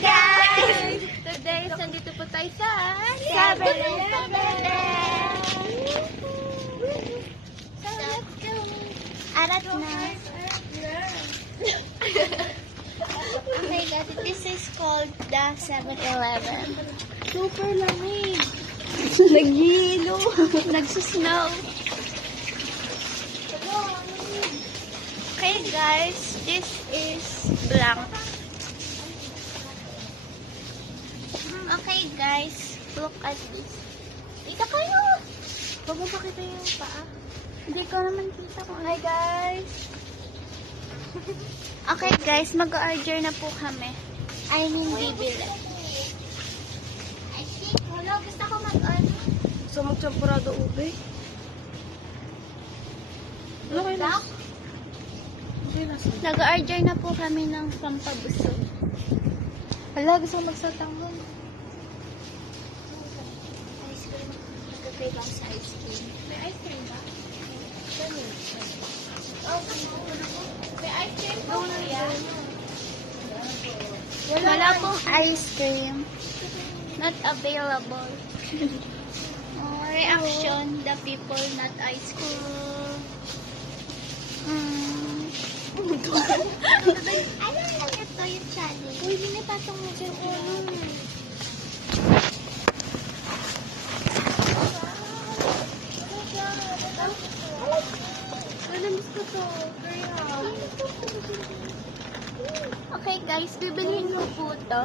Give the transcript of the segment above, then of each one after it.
guys! Today, nandito po tayo sa 7-Eleven! So, let's go! Arat na! Okay guys, this is called the 7-Eleven. Super lamig! Nag-yelo! Nagsusnow! Okay guys, this is blank. Okay guys, look at this. Dito kayo! Huwag mo pakita yung paa. Hindi ko naman kita ko. Hi guys! Okay guys, mag-order na po kami. I mean, bibili. I think, wala, gusto ko mag-order. So, mag-champurado ube. Ano kayo na? Nag-order na po kami ng pampabusog. Hala, gusto ko magsatangon. Ice cream. Nag-pay lang sa ice cream. May ice cream ba? Oh, may ice cream po yan. Wala pong ice cream. Not available. Reaction, the people not ice cream. Ano lang ito yung challenge? Uy, binipasok mo siya po. Nalamiss ko to. Okay guys, bibilhin ko po to.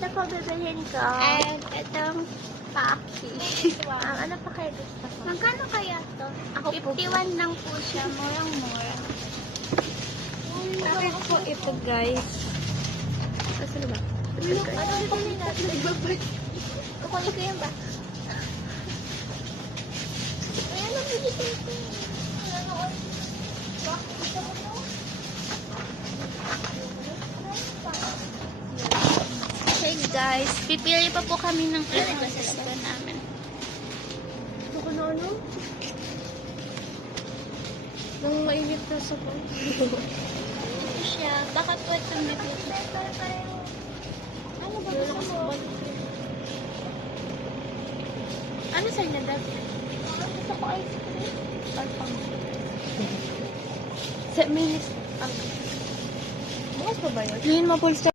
Ito po bibilhin ko. And itong paki. Ano pa kaya gusto ko? Magkano kaya to? Ako 51 lang po siya. Murang-mura. Okay po ito, guys. Saan ba? Ano bibilhin natin? Kukunin ko yan ba? Ayan, nabilitin ko. Okay guys, pipili pa po kami ng gusto namin. Ito ko na ano? Nang mainit na sa pa. Siya, baka po ito nabili. Ano ba gusto mo? Ano sa inyo dati? Gusto ko ice cream. Sa minis. Bukas pa ba yun? Yun, mapulsa.